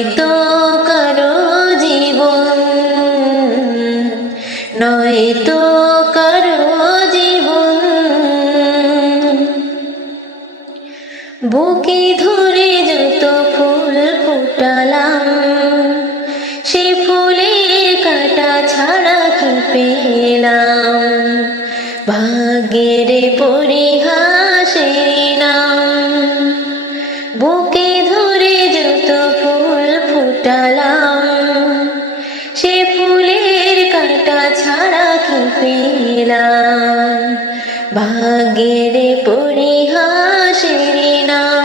নয়তো কারো জীবন, নয়তো কারো জীবন। বুকে ধরে যত ফুল ফুটালাম, সে ফুলের কাঁটা ছাড়া কি পেলাম? ভাগ্যের পরিহাসের নাম। বুকে ধরে যত ফুল ফুটালাম, সে ফুলের কাঁটা ছাড়া কি পেলাম? ভাগ্যের পরিহাসের নাম।